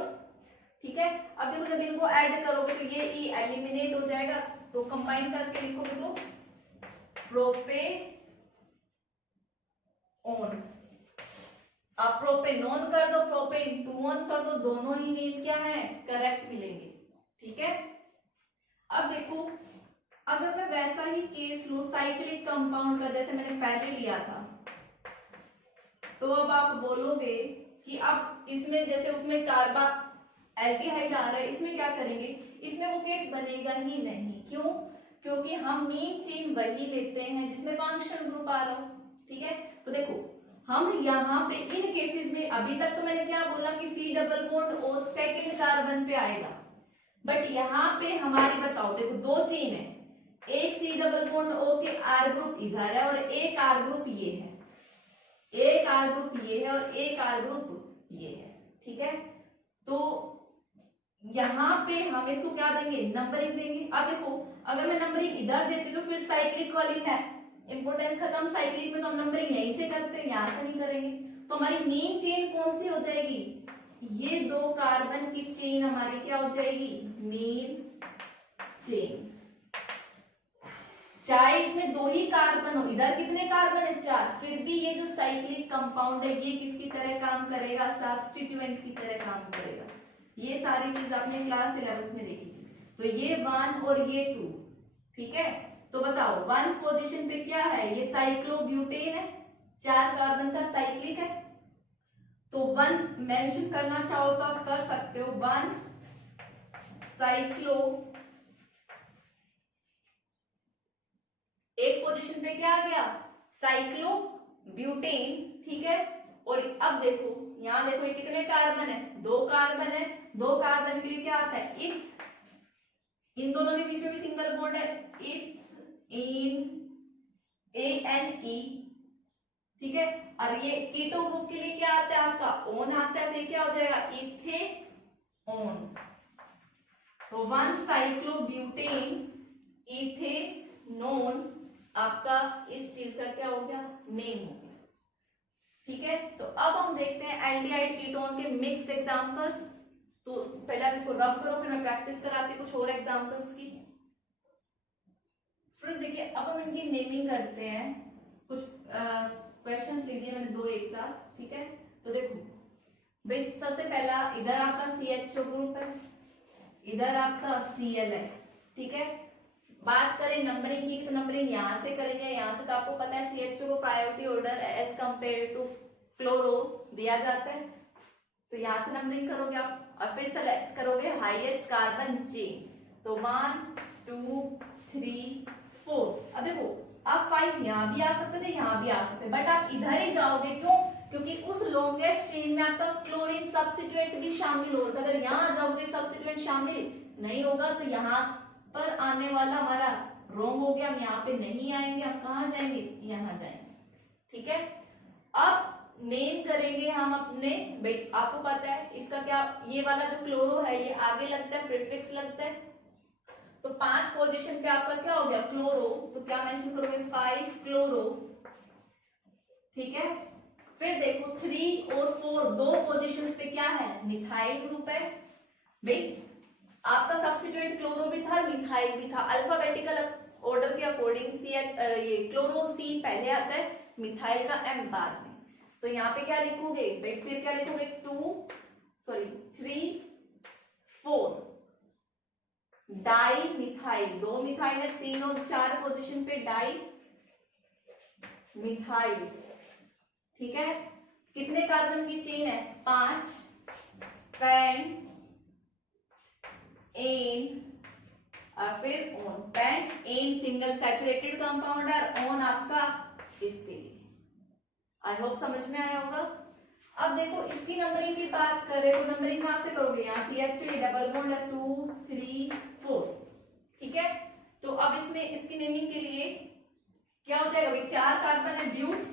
ठीक है। अब देखो जब इनको ऐड करोगे तो ये ई एलिमिनेट हो जाएगा, तो कंबाइन करके लिखोगे तो प्रोपे ओन, आप प्रोपेनोन कर दो, प्रोपेन 2 कर दो, दोनों ही नेम क्या है, करेक्ट मिलेंगे, ठीक है। अब देखो अगर मैं वैसा ही केस लूं साइक्लिक कंपाउंड का जैसे मैंने पहले लिया था, तो अब आप बोलोगे कि अब इसमें जैसे उसमें कार्बा एल्डिहाइड आ रहा है, इसमें क्या करेंगे, इसमें वो केस बनेगा ही नहीं, क्यों, क्योंकि हम मेन चेन वही लेते हैं जिसमें फंक्शनल ग्रुप आ रहा हो, ठीक है। तो देखो हम यहाँ पे इन केसेस में अभी तक तो मैंने क्या बोला कि C double bond O second carbon पे आएगा, बट यहाँ पे हमारी बताओ देखो दो चेन है, एक C डबल बॉन्ड O के R ग्रुप इधर है और एक R ग्रुप ये है, एक R ग्रुप ये है और एक R ग्रुप ये है, ठीक है। तो यहाँ पे हम इसको क्या देंगे, नंबरिंग देंगे। अब देखो अगर मैं नंबरिंग इधर देती तो फिर साइक्लिक वाली है इंपोर्टेंस खत्म, साइक्लिक में तो हम नंबरिंग यहीं से करते हैं, यहाँ से नहीं करेंगे। तो हमारी मेन चेन कौन सी हो जाएगी, ये 2 कार्बन की चेन हमारी क्या हो जाएगी, मेन चेन। चाहे इसमें 2 ही कार्बन हो, इधर कितने कार्बन है, 4, फिर भी ये जो साइक्लिक कंपाउंड है ये किसकी तरह काम करेगा, सब्स्टिट्यूएंट की तरह काम करेगा। ये सारी चीज आपने क्लास 11th में देखी थी। तो ये 1 और ये 2, ठीक है। तो बताओ 1 पोजीशन पे क्या है, ये साइक्लोब्यूटेन है, 4 कार्बन का साइक्लिक है। तो 1 मेंशन करना चाहो तो आप कर सकते हो, 1 साइक्लो, एक पोजीशन पे क्या आ गया, साइक्लोब्यूटेन, ठीक है। और अब देखो यहां देखो ये कितने कार्बन है, 2 कार्बन है, 2 कार्बन के लिए क्या आता है, इथ, इन दोनों के बीच में भी सिंगल बॉन्ड है, इथ इन ANE, ठीक है। और ये कीटो ग्रुप के लिए क्या आता है आपका, ओन आता है, तो ये क्या हो जाएगा, इथेओन, तो 1 साइक्लोब्यूटेन इथेनोन आपका इस चीज का क्या हो गया, नेम हो गया। ठीक है, तो अब हम देखते हैं एल्डिहाइड कीटोन के मिक्स्ड एग्जांपल्स। तो पहले आप इसको रब करो, फिर मैं प्रैक्टिस कराती हूँ कुछ और एग्जांपल्स की। स्टूडेंट देखिए, अब हम इनकी नेमिंग करते हैं। कुछ क्वेश्चंस लिख दिए मैंने दो एक साथ, ठीक है। तो देखो भाई, सबसे पहला इधर आपका CHO ग्रुप है, इधर आपका Cl है, ठीक है। बात करें नंबरिंग की, तो नंबरिंग यहाँ से करेंगे, यहाँ से तो आपको पता है CHO को priority order as compare to chloro दिया जाता है, तो यहाँ से नंबरिंग करोगे आप और फिर सेलेक्ट करोगे हाईएस्ट कार्बन चेन। तो 1 2 3 4। अब देखो, आप 5 यहाँ भी आ सकते थे, यहाँ भी आ सकते, बट आप इधर ही जाओगे, क्यों? क्योंकि उस लॉन्गेस्ट चेन में आपका क्लोरीन सब्स्टिट्यूएंट भी शामिल होगा। अगर यहाँ जाओगे सब्स्टिट्यूएंट शामिल नहीं होगा, तो यहाँ पर आने वाला हमारा रॉन्ग हो गया, हम यहाँ पे नहीं आएंगे, हम कहाँ जाएंगे, यहाँ जाएंगे। ठीक है, अब नेम करेंगे हम अपने, भाई आपको पता है इसका क्या, ये वाला जो क्लोरो है ये आगे लगता है, प्रीफिक्स लगता है, तो 5 पोजीशन पे आपका क्या हो गया, क्लोरो, तो क्या मेंशन करोगे, 5 क्लोरो। ठीक है, फिर देखो 3 और 4 दो पोजीशंस पे क्या है, मिथाइल ग्रुप है। भाई आपका सब्स्टिट्यूएंट क्लोरो भी था, मिथाइल भी था, अल्फाबेटिकल ऑर्डर के अकॉर्डिंग सी ये क्लोरो सी पहले आता है, मिथाइल का एम बाद में। तो यहाँ पे क्या लिखोगे भाई, फिर क्या लिखोगे, 3 4 डाई मिथाइल, 2 मिथाइल है, 3 और 4 पोजीशन पे डाई मिथाइल। ठीक है, कितने कार्बन की चेन है, 5, पेंट एन और फिर one, pentane single saturated compound है, ओन आपका इसके लिए। आई होप समझ में आया होगा। अब देखो इसकी नंबरिंग की बात करें तो नंबरिंग कहां से करोगे, यहाँ CHO डबल बॉन्ड है 2 3 4। ठीक है, तो अब इसमें इसकी नेमिंग के लिए क्या हो जाएगा भाई, 4 कार्बन है, ब्यूट,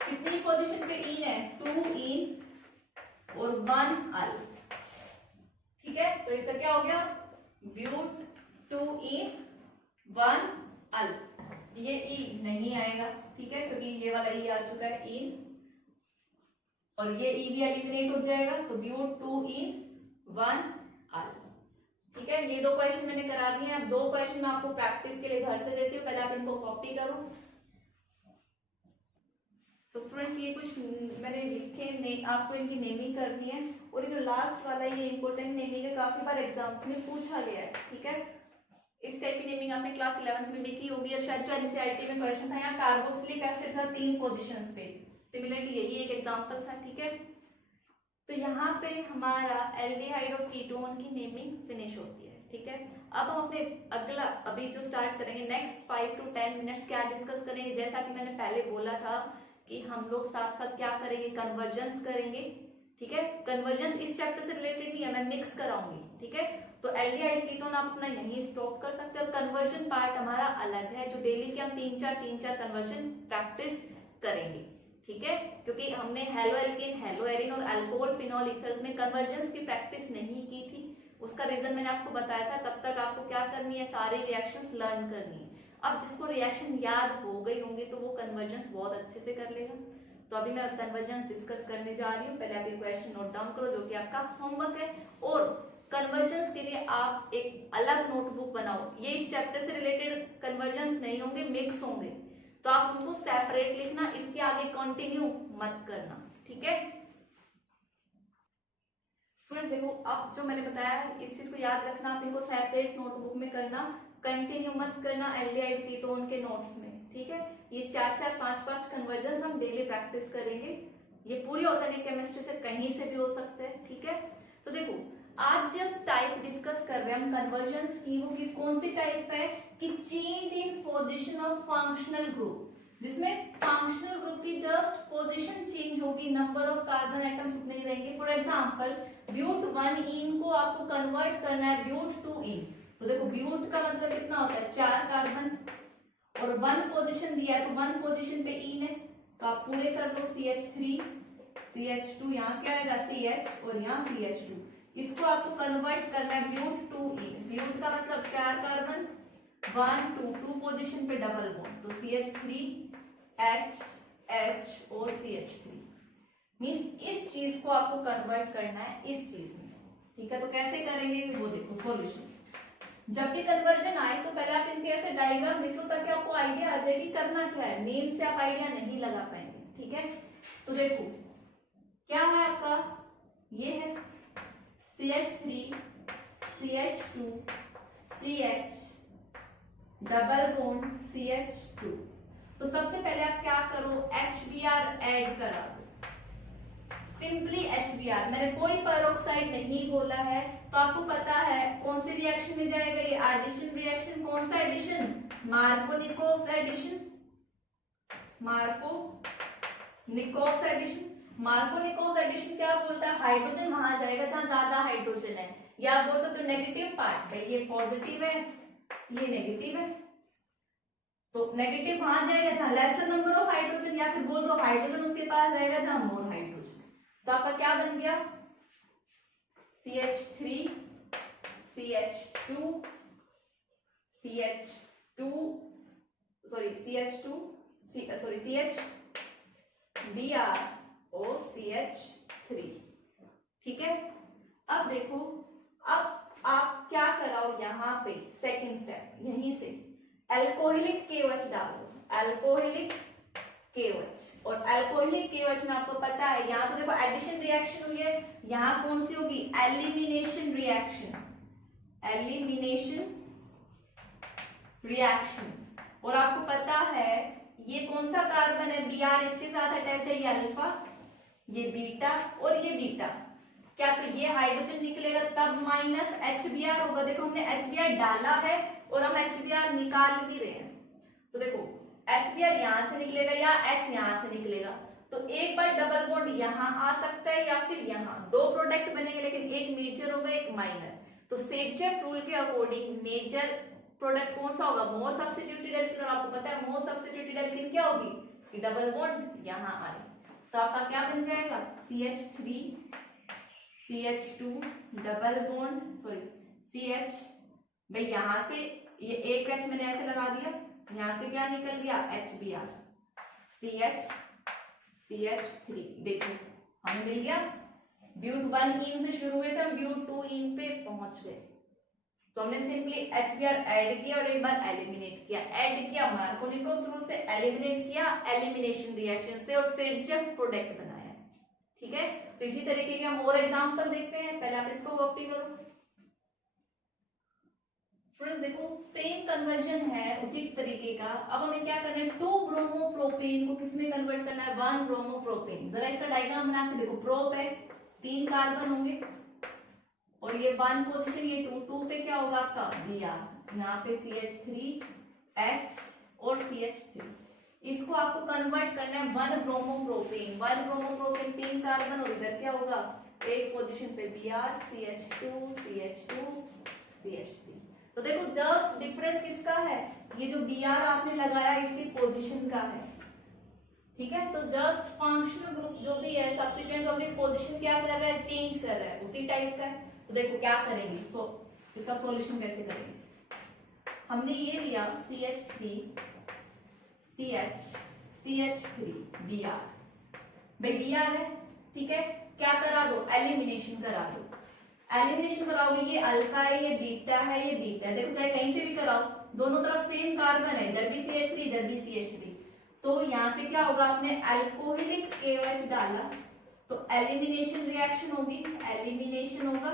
कितनी पोजीशन पे इन है, 2 इन और 1 अल। ठीक है, तो इसका क्या हो गया, ब्यूट 2 इन 1 अल। ये ई नहीं आएगा, ठीक है, क्योंकि ये वाला ई आ चुका है, इन, और ये ई भी एलिमिनेट हो जाएगा, तो ब्यूट 2 इन 1 अल। ठीक है, ये 2 क्वेश्चन मैंने करा दिए हैं। अब 2 क्वेश्चन मैं आपको प्रैक्टिस के लिए घर से देती हूँ, पहले आप इनको कॉपी करो। सो स्टूडेंट्स, ये कुछ मैंने लिखे नहीं, आपको इनकी नेमिंग करनी है, और ये जो लास्ट वाला ये इंपॉर्टेंट नेमिंग है, काफी बार एग्जाम्स में पूछा गया है। ठीक है, इस टाइप की नेमिंग आपने क्लास 11th में भी की होगी, और शायद जो NCERT में क्वेश्चन था, यहाँ कार्बोक्सिलिक एसिड था 3 पोजीशंस पे, सिमिलरली यही एक एग्जांपल था। ठीक है, तो यहाँ पे हमारा एल्डिहाइड और कीटोन की नेमिंग फिनिश होती है। ठीक है, अब हम अपने अगला अभी जो स्टार्ट करेंगे, नेक्स्ट 5 to 10 मिनट्स क्या डिस्कस करेंगे, जैसा कि मैंने पहले बोला था कि हम लोग साथ साथ क्या करेंगे, कन्वर्जेंस करेंगे। ठीक है, कन्वर्जेंस इस चैप्टर से रिलेटेड नहीं है, मैं मिक्स कराऊंगी। ठीक है, तो एल्डिहाइड कीटोन आप अपना यहीं स्टॉप कर सकते हैं, और कन्वर्जन पार्ट हमारा अलग है, जो डेली के हम 3-4 कन्वर्जन प्रैक्टिस करेंगे। ठीक है, क्योंकि हमने हेलो एल्केन, हेलो एरिन और अल्कोहल फिनॉल ईथर्स में कन्वर्जेंस की प्रैक्टिस नहीं की थी। उसका रीजन मैंने आपको बताया था। तब तक आपको क्या करनी है, सारे रिएक्शंस लर्न करनी है। अब जिसको रिएक्शन याद हो गई होंगे तो वो कन्वर्जेंस बहुत अच्छे से कर लेगा। तो अभी मैं कन्वर्जेंस डिस्कस करने जा रही हूँ, पहले आप ये क्वेश्चन नोट डाउन करो, जो कि आपका होमवर्क है। और कन्वर्जेंस के लिए आप एक अलग नोटबुक बनाओ, ये इस चैप्टर से रिलेटेड कन्वर्जेंस नहीं होंगे, मिक्स होंगे, तो आप उनको सेपरेट लिखना, इसके आगे कंटिन्यू मत करना। ठीक है स्टूडेंट्स, देखो अब जो मैंने बताया इस चीज को याद रखना, आप इनको सेपरेट नोटबुक में करना, कंटिन्यू मत करना एल्डिहाइड कीटोन के नोट्स में। ठीक है, ये 4-4 5-5 कन्वर्जन हम डेली प्रैक्टिस करेंगे। ये पूरी ऑर्गेनिक केमिस्ट्री से कहीं से भी हो सकते हैं। ठीक है, तो देखो आज जब टाइप डिस्कस कर रहे हैं हम कन्वर्जेंस की, वो किस कौन सी टाइप है कि change in position of functional group, जिसमें फंक्शनल ग्रुप की जस्ट पोजीशन चेंज होगी, नंबर ऑफ कार्बन एटम्स उतने ही रहेंगे। फॉर एग्जांपल ब्यूट 1 इन को आपको कन्वर्ट करना है ब्यूट 2 इन, तो देखो ब्यूट का मतलब कितना होता है, 4 कार्बन, और 1 पोजीशन दिया है तो 1 पोजीशन पे इन है, तो आप पूरे कर लो, CH3 CH2, यहाँ क्या आएगा CH और यहाँ CH2, इसको आपको कन्वर्ट करना है ब्यूट टू इन। ब्यूट का मतलब 4 कार्बन, 1 2 2 पोजीशन पे डबल बॉन्ड, तो CH3H H और CH3 मींस इस चीज को आपको कन्वर्ट करना है इस चीज में। ठीक है, तो कैसे करेंगे वो देखो सॉल्यूशन। जब भी कन्वर्जन आए तो पहले आप इनके ऐसे डायग्राम देखो ताकि आपको आइडिया आ जाए कि करना क्या है। नेम से आप आइडिया नहीं लगा पाएंगे। ठीक है, तो देखो क्या है आपका, ये है CH3 CH2 CH double bond CH2। तो सबसे पहले आप क्या करो, HBr ऐड करा दो, सिंपली HBr। मैंने कोई पेरोक्साइड नहीं बोला है, तो आपको पता है कौन सी रिएक्शन में जाएगा ये, एडिशन रिएक्शन। कौन सा addition, Markovnikov addition, Markovnikov addition. Markovnikov addition क्या बोलता है, हाइड्रोजन वहां जाएगा जहां ज्यादा हाइड्रोजन है, या आप बोल सकते हो नेगेटिव पार्ट है, ये पॉजिटिव है ये नेगेटिव है, तो नेगेटिव वहां जाएगा जहां लेसर नंबर ऑफ हाइड्रोजन, या फिर बोल दो हाइड्रोजन उसके पास जाएगा जहां मोर हाइड्रोजन। तो आपका क्या बन गया, CH3 CH2 CH2 CHBr और CH3। ठीक है, अब देखो, अब आप क्या कराओ यहाँ पे, सेकंड स्टेप यहीं से अल्कोहलिक KOH डाल दो, अल्कोहलिक KOH। और अल्कोहलिक KOH में आपको पता है यहाँ तो देखो एडिशन रिएक्शन हुई है, यहाँ कौन सी होगी, एलिमिनेशन रिएक्शन, एलिमिनेशन रिएक्शन। और आपको पता है ये कौन सा कार्बन है, Br इसके साथ अटैच है, ये अल्फा, ये बीटा और ये बीटा। क्या तो ये हाइड्रोजन निकलेगा तब माइनस HBr होगा। देखो हमने HBr डाला है और हम HBr निकाल भी रहे हैं, तो देखो HBr यहाँ से निकलेगा या H यहाँ से निकलेगा, तो एक बार डबल बॉन्ड यहाँ आ सकता है या फिर यहाँ, दो प्रोडक्ट बनेंगे लेकिन एक मेजर होगा एक माइनर। तो सेट रूल के अकॉर्डिंग मेजर प्रोडक्ट कौन सा होगा, मोर सब्स्टिट्यूटेड एल्कीन। और आपको पता है मोर सब्स्टिट्यूटेड एल्कीन क्या होगी कि डबल बॉन्ड यहाँ आए, तो आपका क्या बन जाएगा, CH3 CH2 double bond CH, भाई यहाँ से ये एक H मैंने ऐसे लगा दिया, यहाँ से क्या निकल गया HBr, CH3। देखो हमें मिल गया, ब्यूट 1 इन से शुरू हुए थे, ब्यूट 2 इन पे पहुंच गए। तो हमने सिंपली HBr ऐड किया और एक बार एलिमिनेट किया, ऐड किया मार्को-निकोल्स रूल से, एलिमिनेट किया एलिमिनेशन रिएक्शन से, और सेट प्रोडक्ट बनाया। ठीक है, तो इसी तरीके के हम और एग्जांपल देखते हैं, पहले आप इसको कॉपी करो। स्टूडेंट्स देखो सेम कन्वर्जन है उसी तरीके का। अब हमें क्या करना है, 2 ब्रोमोप्रोपेन को किसमें कन्वर्ट करना है, 1 ब्रोमोप्रोपेन। जरा इसका डायग्राम बना के देखो, प्रोप है 3 कार्बन होंगे और ये 1 पोजीशन, ये 2 पे क्या होगा आपका Br, यहाँ पे CH3H और CH3। इसको आपको कन्वर्ट करना है 1 ब्रोमोप्रोपेन। 1 ब्रोमोप्रोपेन 3 कार्बन और इधर क्या होगा, एक पोजीशन पे Br CH2 CH2 CH3। तो देखो जस्ट डिफरेंस किसका है, ये जो Br आपने लगाया इसकी पोजीशन का है। ठीक है, तो जस्ट फंक्शनल ग्रुप जो भी है सब्स्टिट्यूएंट अपनी पोजीशन क्या कर रहा है, चेंज कर रहा है, उसी टाइप का है। तो देखो क्या करेंगे, इसका सॉल्यूशन कैसे करेंगे। हमने ये लिया CH3 CH CH3 Br, भाई Br है, ठीक है, क्या करा दो, एलिमिनेशन करा दो। एलिमिनेशन कराओगे, ये अल्फा है ये बीटा है ये बीटा है, देखो चाहे कहीं से भी कराओ दोनों तरफ सेम कार्बन है, इधर भी CH3 इधर भी CH3। तो यहाँ से क्या होगा, आपने अल्कोहलिक KOH डाला तो एलिमिनेशन रिएक्शन होगी, एलिमिनेशन होगा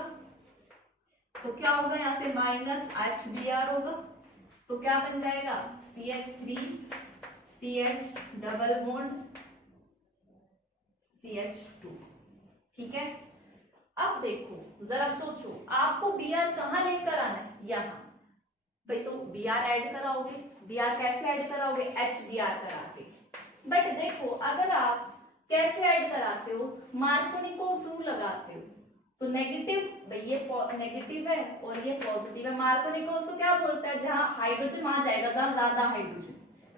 तो क्या होगा, यहाँ से माइनस HBr होगा, तो क्या बन जाएगा CH3 CH double bond CH2। ठीक है, अब देखो जरा सोचो, आपको Br कहाँ लेकर आना है, यहाँ। भाई तो Br ऐड कराओगे, Br कैसे ऐड कराओगे, HBr करा के। बट देखो अगर आप कैसे ऐड कराते हो, मार्को-निकोल्स रूल लगाते हो, तो नेगेटिव, भाई ये नेगेटिव है और ये पॉजिटिव है। मार्को-निकोल्स तो क्या बोलता है, जहां हाइड्रोजन वहां जाएगा जहां ज्यादा हाइड्रोजन,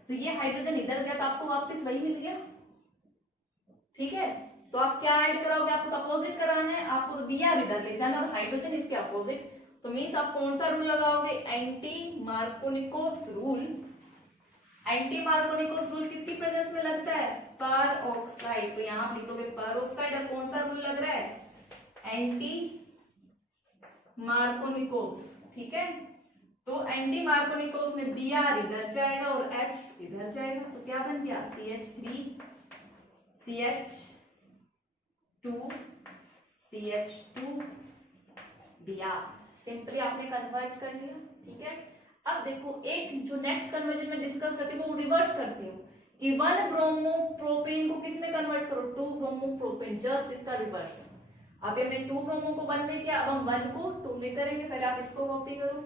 तो ये हाइड्रोजन इधर गया तो आपको वापस वही मिल गया। ठीक है, तो आप क्या ऐड कराओगे, आपको तो अपोजिट कराना है, आपको तो Br इधर ले जाना और हाइड्रोजन इसके अपोजिट। तो मीन्स आप कौन सा रूल लगाओगे, anti Markovnikov's rule. Anti Markovnikov's rule किसकी प्रेजेंस में लगता है, पर ऑक्साइड। तो यहाँ आप लिखोगे पर ऑक्साइड, और कौन सा रूल लग रहा है, एंटी मार्कोनिकोव्स। ठीक है, तो एंटी मार्कोनिकोव्स में Br इधर जाएगा और H इधर जाएगा, तो क्या बन गया CH3 CH2 CH2 Br। Simply आपने कन्वर्ट कर लिया। ठीक है, अब देखो एक जो नेक्स्ट कन्वर्जन में डिस्कस करती हूँ वो रिवर्स करती हूँ कि 1 ब्रोमो प्रोपेन को किस में कन्वर्ट करो, 2 ब्रोमो प्रोपेन, जस्ट इसका रिवर्स। अभी हमने 2 ब्रोमो को 1 में किया, अब हम 1 को 2 में करेंगे। पहले आप इसको कॉपी करो।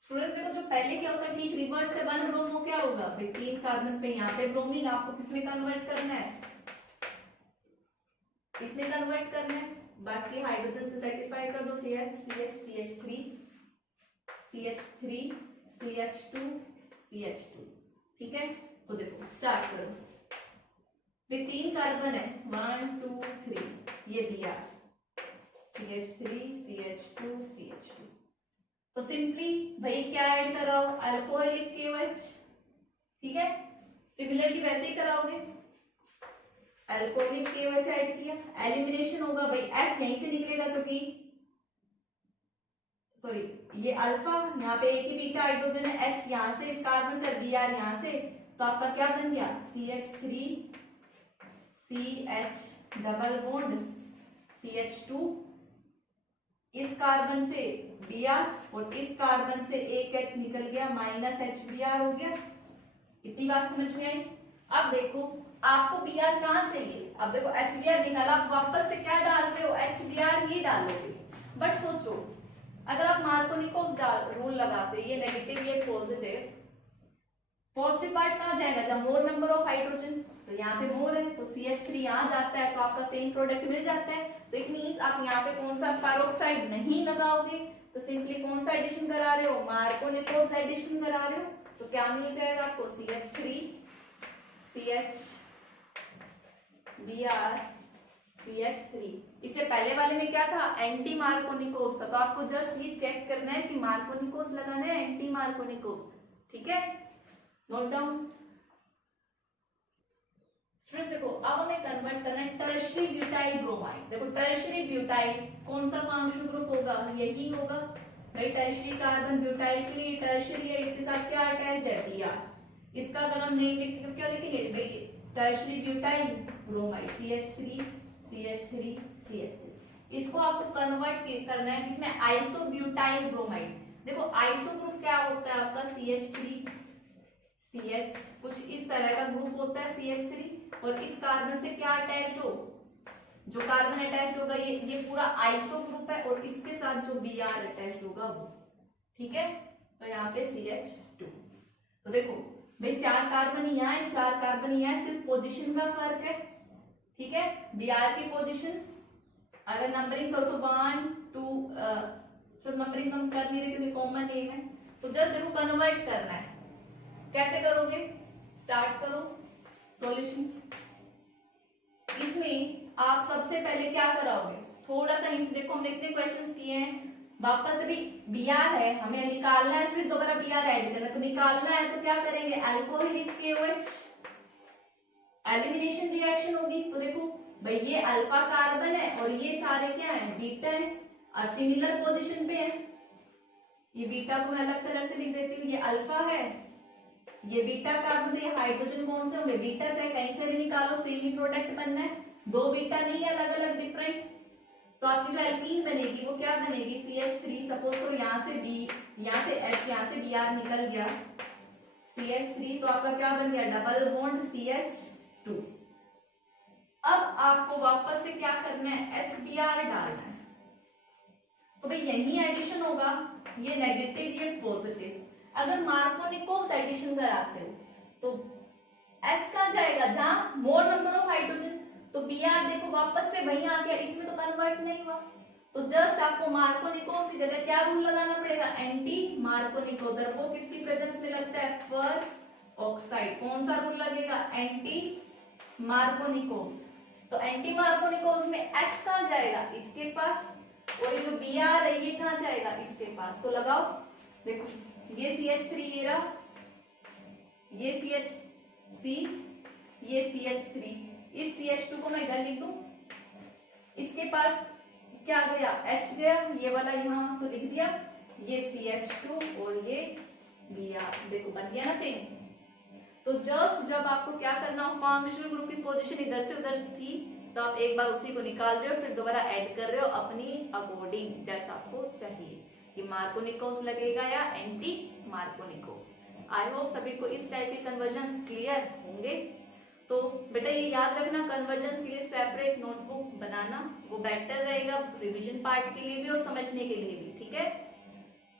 स्टूडेंट्स देखो जो पहले किया उसका ठीक रिवर्स है। 1 ब्रोमो क्या होगा भाई, 3 कार्बन पे यहाँ पे ब्रोमीन, आपको किसमें कन्वर्ट करना है, इसमें कन्वर्ट करना है। बाकी हाइड्रोजन से सेटिस्फाई कर दो, CH CH CH3 CH3 CH2 CH2। ठीक है, तो देखो स्टार्ट करो। ये 3 कार्बन है, 1 2 3, ये Br CH3 CH2 CH2। तो सिंपली भाई क्या ऐड कराओ, अल्कोहलिक KOH। ठीक है, सिमिलरली वैसे ही कराओगे, अल्कोहलिक KOH ऐड किया, एलिमिनेशन होगा भाई, H यहीं से निकलेगा क्योंकि सॉरी ये अल्फा, यहाँ पे एक ही बीटा हाइड्रोजन है, H यहाँ से इस कार्बन से, Br यहाँ से, तो आपका क्या बन गया CH3 CH double bond CH2, इस कार्बन से Br और इस कार्बन से एक H निकल गया, माइनस HBr हो गया। इतनी बात समझ में आई। अब देखो आपको Br कहाँ चाहिए, अब देखो HBr निकाला, आप वापस से क्या डाल रहे हो, HBr ही डालोगे। बट सोचो अगर आप मार्कोनिकोव्स रूल लगाते, ये नेगेटिव ये पॉजिटिव, पॉजिटिव पार्ट कहाँ जाएगा, जब मोर नंबर ऑफ हाइड्रोजन, तो यहाँ पे मोर है तो CH3 यहाँ जाता है, तो आपका सेम प्रोडक्ट मिल जाता है। तो इट मींस आप यहाँ पे कौन सा पेरोक्साइड नहीं लगाओगे, तो सिंपली कौन सा एडिशन करा रहे हो, मार्कोनिकोव्स एडिशन करा रहे हो। तो क्या मिल जाएगा आपको CH3 CH Br CH3। इससे पहले वाले में क्या था, एंटी मार्कोनिकोव्स था, तो आपको जस्ट ये चेक करना है कि मार्कोनिकोव्स लगाना है, एंटी मार्कोनिकोव्स। ठीक है, नोट डाउन। स्टूडेंट्स देखो अब हमें कन्वर्ट करना है टर्शियरी ब्यूटाइल ब्रोमाइड। देखो टर्शियरी ब्यूटाइल कौन सा फंक्शनल ग्रुप होगा, यही होगा भाई, टर्शियरी कार्बन ब्यूटाइल के लिए टर्शियरी है, इसके साथ क्या अटैच्ड है Br। इसका अगर हम नेम लिख कर क्या लिखेंगे भाई, tertiary butyl bromide CH3 CH3 CH3। इसको आपको कन्वर्ट करना है किसमें, आइसोब्यूटाइल ब्रोमाइड। देखो आइसो ग्रुप क्या होता है आपका, CH3 CH कुछ इस तरह का ग्रुप होता है CH3, और इस कार्बन से क्या अटैच्ड हो, जो कार्बन अटैच्ड होगा ये पूरा आइसो ग्रुप है, और इसके साथ जो Br अटैच्ड होगा वो। ठीक है, तो यहाँ पे CH2। तो देखो भाई 4 कार्बन यहाँ है, 4 कार्बन यहाँ है, सिर्फ पोजीशन का फर्क है। ठीक है, Br की पोजीशन अगर नंबरिंग करो तो 1 2 सिर्फ नंबरिंग हम कर नहीं रहे क्योंकि कॉमन नेम है। तो जस्ट देखो कन्वर्ट करना है, कैसे करोगे, स्टार्ट करो सॉल्यूशन। इसमें आप सबसे पहले क्या कराओगे, थोड़ा सा हिंट देखो, हमने इतने क्वेश्चंस किए हैं, वापस से भी Br है, हमें निकालना है, फिर दोबारा Br ऐड करना है। तो निकालना है तो क्या करेंगे, अल्कोहलिक KOH, एलिमिनेशन रिएक्शन होगी। तो देखो भाई ये अल्फा कार्बन है और ये सारे क्या है, बीटा है, और सिमिलर पोजीशन पे है। ये बीटा को मैं अलग कलर से लिख देती हूँ, ये अल्फा है, ये बीटा कार्बन, तो ये हाइड्रोजन कौन से होंगे, बीटा, चाहे कहीं से भी निकालो सेम ही प्रोडक्ट बनना है, 2 बीटा नहीं है अलग अलग डिफरेंट। तो आपकी जो एल्कीन बनेगी वो क्या बनेगी, CH3, सपोज करो यहाँ से B, यहाँ से H, यहाँ से Br निकल गया, CH3, तो आपका क्या बन गया, डबल बॉन्ड CH2। अब आपको वापस से क्या करना है, HBr डालना है। तो भाई यही एडिशन होगा, ये नेगेटिव ये पॉजिटिव। अगर मार्कोनिकोव्स एडिशन कराते हो तो H कहाँ जाएगा, जहां मोर नंबर ऑफ हाइड्रोजन, तो Br देखो वापस से वहीं आ गया, इसमें तो कन्वर्ट नहीं हुआ। तो जस्ट आपको मार्कोनिकोव्स की जगह क्या रूल लगाना पड़ेगा, एंटी मार्कोनिकोव्स। वो किसकी प्रेजेंस में लगता है, पर ऑक्साइड। कौन सा रूल लगेगा? एंटी मार्कोनिकोस। तो एंटी मार्कोनिकोस में H कहाँ जाएगा? इसके पास, और ये जो Br है ये कहाँ जाएगा? इसके पास। तो लगाओ, देखो ये CH3 ये रहा, ये CH3, ये CH3, इस CH2 को मैं इधर लिख दूं, इसके पास क्या गया? H गया, ये वाला यहाँ तो लिख दिया, ये CH2 और ये Br। देखो बन गया ना सेम। तो जस्ट जब आपको क्या करना हो, फंक्शनल ग्रुप की पोजीशन इधर से उधर थी तो आप एक बार उसी को निकाल रहे हो, फिर दोबारा ऐड कर रहे हो अपनी अकॉर्डिंग जैसा आपको चाहिए कि मार्कोनिकोस लगेगा या एंटी मार्कोनिकोस। आई होप सभी को इस टाइप के कन्वर्जन्स क्लियर होंगे। तो बेटा ये याद रखना, कन्वर्जन्स के लिए सेपरेट नोटबुक बनाना, वो बेटर रहेगा रिवीजन पार्ट के लिए भी और समझने के लिए भी, ठीक है।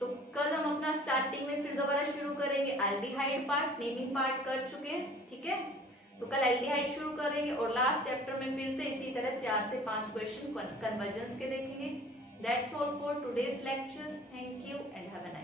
तो कल हम अपना स्टार्टिंग में फिर दोबारा शुरू करेंगे एल्डिहाइड पार्ट, नेमिंग पार्ट कर चुके हैं, ठीक है। तो कल एल्डिहाइड शुरू करेंगे और लास्ट चैप्टर में फिर से इसी तरह 4 से 5 क्वेश्चन कन्वर्जन्स के देखेंगे। That's all for today's lecture. Thank you and have a nice